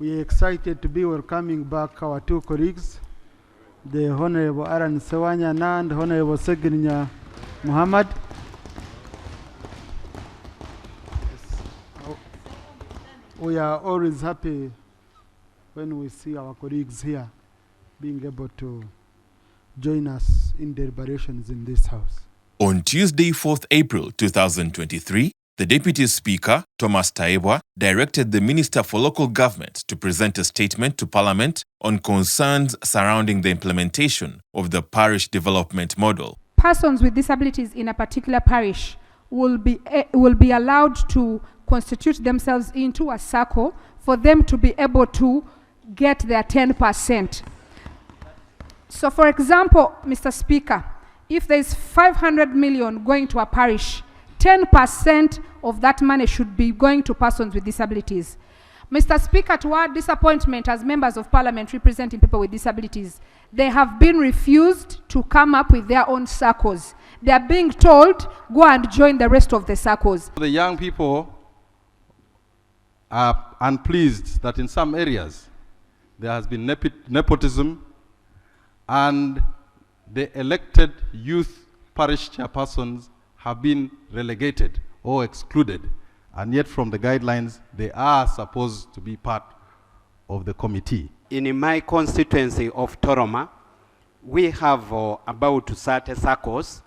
We are excited to be welcoming back our two colleagues, the Honorable Aran Sewanya and Honorable Segrinya Muhammad. We are always happy when we see our colleagues here being able to join us in deliberations in this House. On Tuesday, 4th April 2023, the Deputy Speaker, Thomas Taebwa, directed the Minister for Local Government to present a statement to Parliament on concerns surrounding the implementation of the Parish Development Model. Persons with disabilities in a particular parish will be allowed to constitute themselves into a circle for them to be able to get their 10%. So for example, Mr. Speaker, if there is 500 million going to a parish, 10% of that money should be going to persons with disabilities. Mr. Speaker, to our disappointment as members of Parliament representing people with disabilities, they have been refused to come up with their own circles. They are being told, go and join the rest of the circles. The young people are unpleased that in some areas there has been nepotism, and the elected youth parish chairpersons have been relegated or excluded, and yet from the guidelines they are supposed to be part of the committee. In my constituency of Toroma, we have about 30 circles.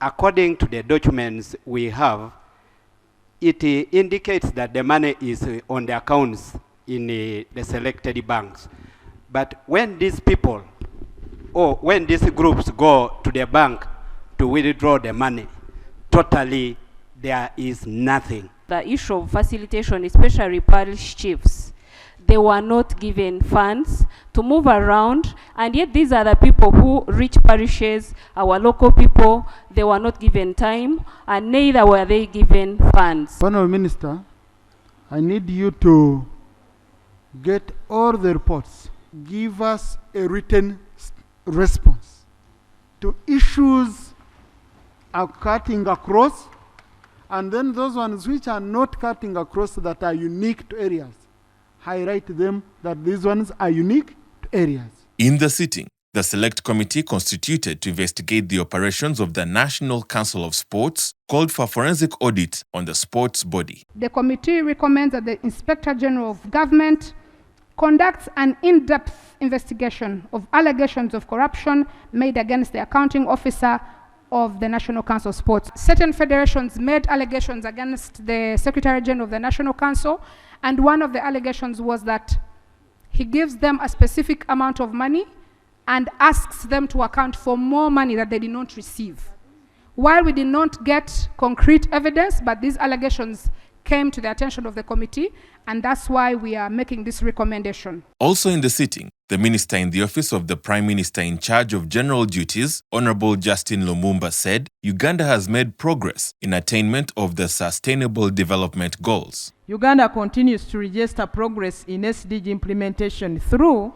According to the documents we have, it indicates that the money is on the accounts in the selected banks. But when these people, or when these groups go to the bank to withdraw the money, totally there is nothing. The issue of facilitation, especially parish chiefs, they were not given funds to move around, and yet these are the people who reach parishes, our local people. They were not given time, and neither were they given funds. Honourable Minister, I need you to get all the reports. Give us a written response to issues are cutting across, and then those ones which are not cutting across that are unique to areas, highlight them that these ones are unique to areas. In the sitting, the Select Committee constituted to investigate the operations of the National Council of Sports called for forensic audit on the sports body. The committee recommends that the Inspector General of Government conducts an in-depth investigation of allegations of corruption made against the accounting officer of the National Council of Sports. Certain federations made allegations against the Secretary General of the National Council, and one of the allegations was that he gives them a specific amount of money and asks them to account for more money that they did not receive. While we did not get concrete evidence, but these allegations came to the attention of the committee, and that's why we are making this recommendation. Also in the sitting, the Minister in the Office of the Prime Minister in charge of general duties, Honorable Justin Lumumba, said Uganda has made progress in attainment of the Sustainable Development Goals. Uganda continues to register progress in SDG implementation through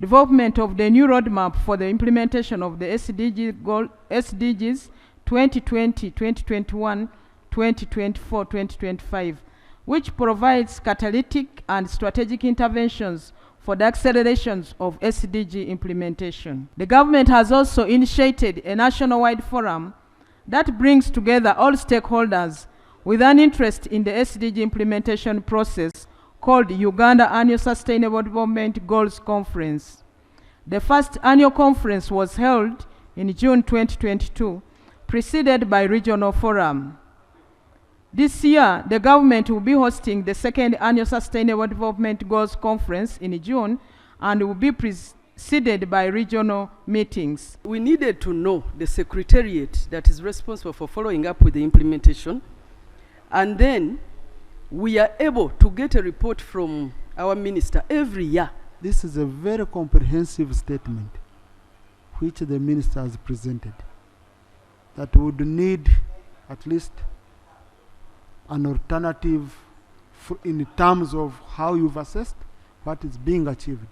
development of the new roadmap for the implementation of the SDGs 2020, 2021, 2024, 2025, which provides catalytic and strategic interventions for the accelerations of SDG implementation. The government has also initiated a nationwide forum that brings together all stakeholders with an interest in the SDG implementation process called Uganda Annual Sustainable Development Goals Conference. The first annual conference was held in June 2022, preceded by regional forum. This year, the government will be hosting the second annual Sustainable Development Goals Conference in June, and will be preceded by regional meetings. We needed to know the secretariat that is responsible for following up with the implementation, and then we are able to get a report from our minister every year. This is a very comprehensive statement which the minister has presented that would need at least an alternative in terms of how you've assessed what is being achieved.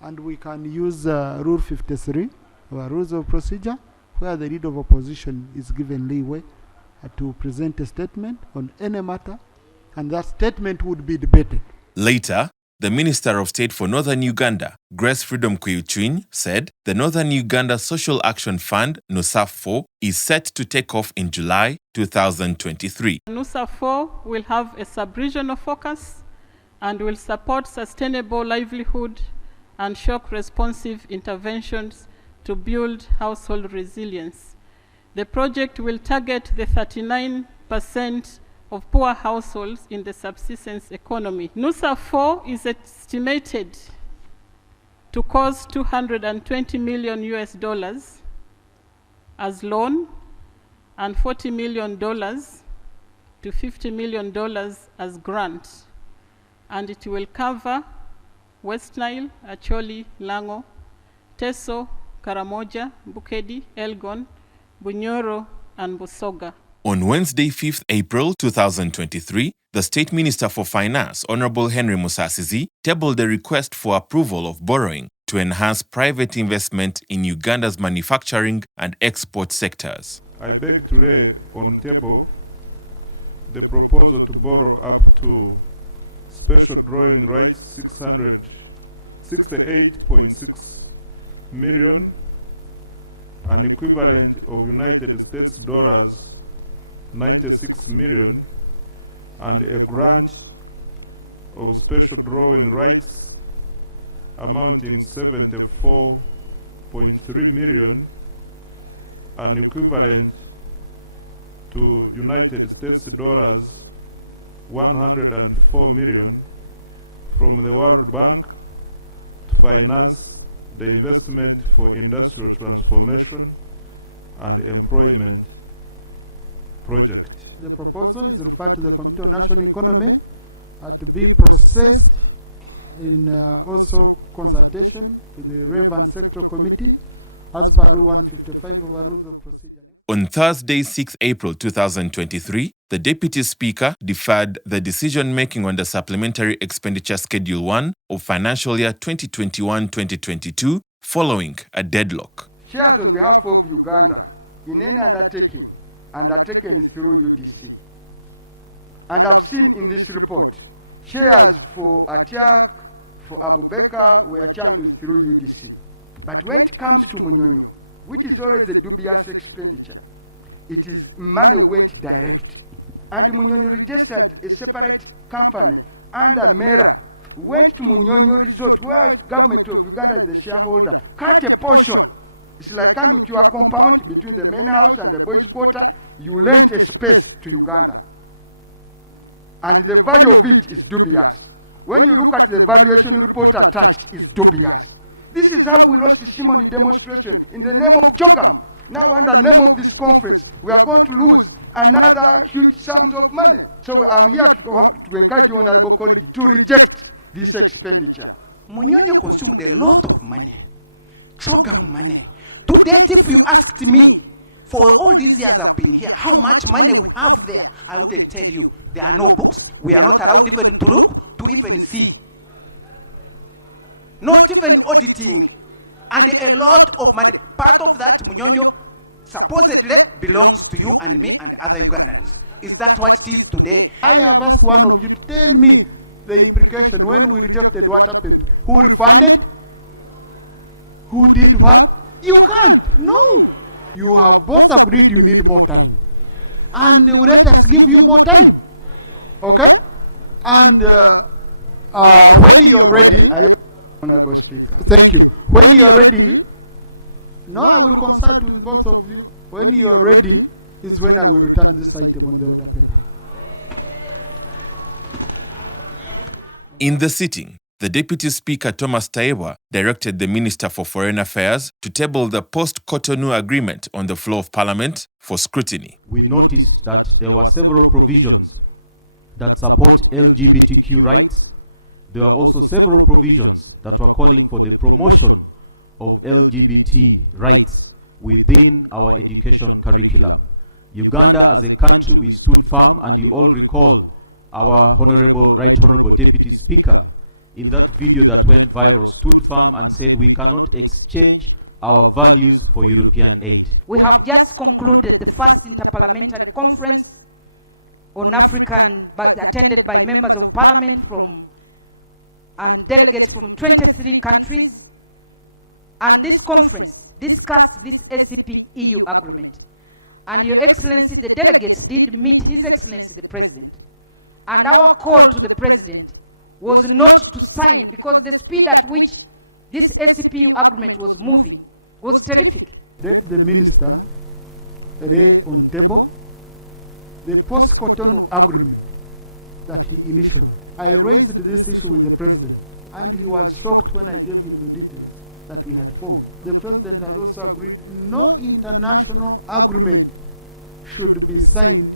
And we can use Rule 53, or Rules of Procedure, where the leader of opposition is given leeway to present a statement on any matter, and that statement would be debated. Later, The Minister of State for Northern Uganda, Grace Freedom Kuyuchwiny, said the Northern Uganda Social Action Fund, NUSAF4, is set to take off in July 2023. NUSAF4 will have a sub-regional focus and will support sustainable livelihood and shock-responsive interventions to build household resilience. The project will target the 39% of poor households in the subsistence economy. NUSAF4 is estimated to cost $220 million as loan and $40 million to $50 million as grant. And it will cover West Nile, Acholi, Lango, Teso, Karamoja, Bukedi, Elgon, Bunyoro, and Busoga. On Wednesday, 5th April 2023, the State Minister for Finance, Honorable Henry Musasizi, tabled a request for approval of borrowing to enhance private investment in Uganda's manufacturing and export sectors. I beg to lay on table the proposal to borrow up to special drawing rights 668.6 million, an equivalent of United States dollars 96 million, and a grant of special drawing rights amounting 74.3 million, an equivalent to United States dollars 104 million from the World Bank to finance the investment for industrial transformation and employment project. The proposal is referred to the Committee on National Economy to be processed in also consultation with the relevant sector committee as per Rule 155 of our Rules of Procedure. On Thursday, 6 April 2023, the Deputy Speaker deferred the decision-making on the Supplementary Expenditure Schedule 1 of financial year 2021-2022 following a deadlock. Shares on behalf of Uganda in any undertaking undertaken through UDC. And I've seen in this report, shares for Atiak, for Abubakar were channeled through UDC. But when it comes to Munyonyo, which is always a dubious expenditure, it is money went direct. And Munyonyo registered a separate company under MERA, went to Munyonyo Resort, where government of Uganda is the shareholder, cut a portion. It's like coming to a compound between the main house and the boys' quarter. You lent a space to Uganda. And the value of it is dubious. When you look at the valuation report attached, it's dubious. This is how we lost the Simony demonstration in the name of Chogam. Now, under the name of this conference, we are going to lose another huge sums of money. So I'm here to encourage you, honorable colleague, to reject this expenditure. Munyonyo consumed a lot of money, Chogam money. To date, if you asked me, for all these years I've been here, how much money we have there, I wouldn't tell you. There are no books. We are not allowed even to look, to even see. Not even auditing. And a lot of money. Part of that, Munyonyo, supposedly belongs to you and me and other Ugandans. Is that what it is today? I have asked one of you to tell me the implication. When we rejected, what happened? Who refunded? Who did what? You can't. No. You have both agreed you need more time. And let us give you more time. Okay? And when you're ready... Honorable Speaker. Thank you. When you're ready... No, I will consult with both of you. When you're ready is when I will return this item on the order paper. In the sitting, the Deputy Speaker Thomas Taebwa directed the Minister for Foreign Affairs to table the post-Cotonou agreement on the floor of Parliament for scrutiny. We noticed that there were several provisions that support LGBTQ rights. There are also several provisions that were calling for the promotion of LGBT rights within our education curriculum. Uganda as a country, we stood firm, and you all recall our Right Honorable Deputy Speaker in that video that went viral stood firm and said we cannot exchange our values for European aid. We have just concluded the first interparliamentary conference on African, attended by members of parliament from and delegates from 23 countries. And this conference discussed this ACP-EU agreement. And Your Excellency, the delegates did meet His Excellency the President. And our call to the President was not to sign, because the speed at which this ACP-EU agreement was moving was terrific. Let the minister lay on table the post-Cotonou agreement that he initiated. I raised this issue with the President, and he was shocked when I gave him the details that we had formed. The President has also agreed no international agreement should be signed,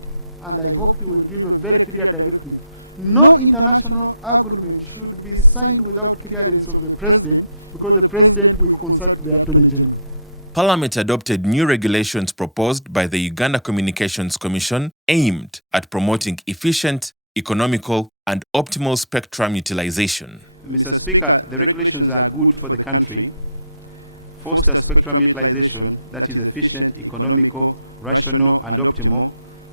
and I hope he will give a very clear directive. No international agreement should be signed without clearance of the President, because the President will consult the Attorney General. Parliament adopted new regulations proposed by the Uganda Communications Commission aimed at promoting efficient, economical, and optimal spectrum utilization. Mr. Speaker, the regulations are good for the country, foster spectrum utilization that is efficient, economical, rational, and optimal.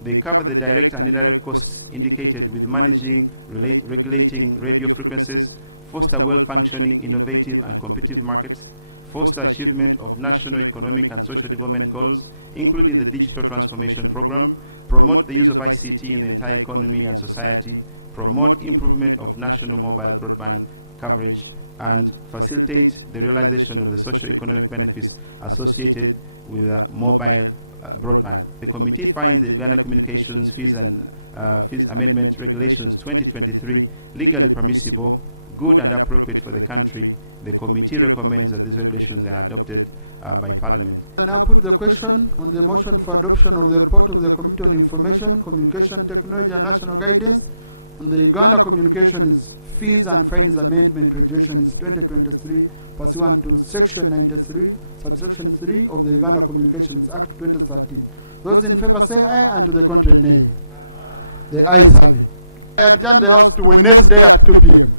They cover the direct and indirect costs indicated with managing, regulating radio frequencies, foster well-functioning, innovative, and competitive markets, foster achievement of national economic and social development goals, including the digital transformation program, promote the use of ICT in the entire economy and society, promote improvement of national mobile broadband coverage, and facilitate the realization of the socio-economic benefits associated with mobile broadband. The committee finds the Uganda Communications Fees and Fees Amendment Regulations 2023 legally permissible, good and appropriate for the country. The committee recommends that these regulations are adopted by Parliament. I now put the question on the motion for adoption of the report of the Committee on Information, Communication Technology and National Guidance on the Uganda Communications Fees and Fines Amendment Regulations 2023 pursuant to Section 93, Subsection 3 of the Uganda Communications Act 2013. Those in favor say aye, and to the contrary nay. The ayes have it. I adjourn the House to Wednesday at 2 p.m.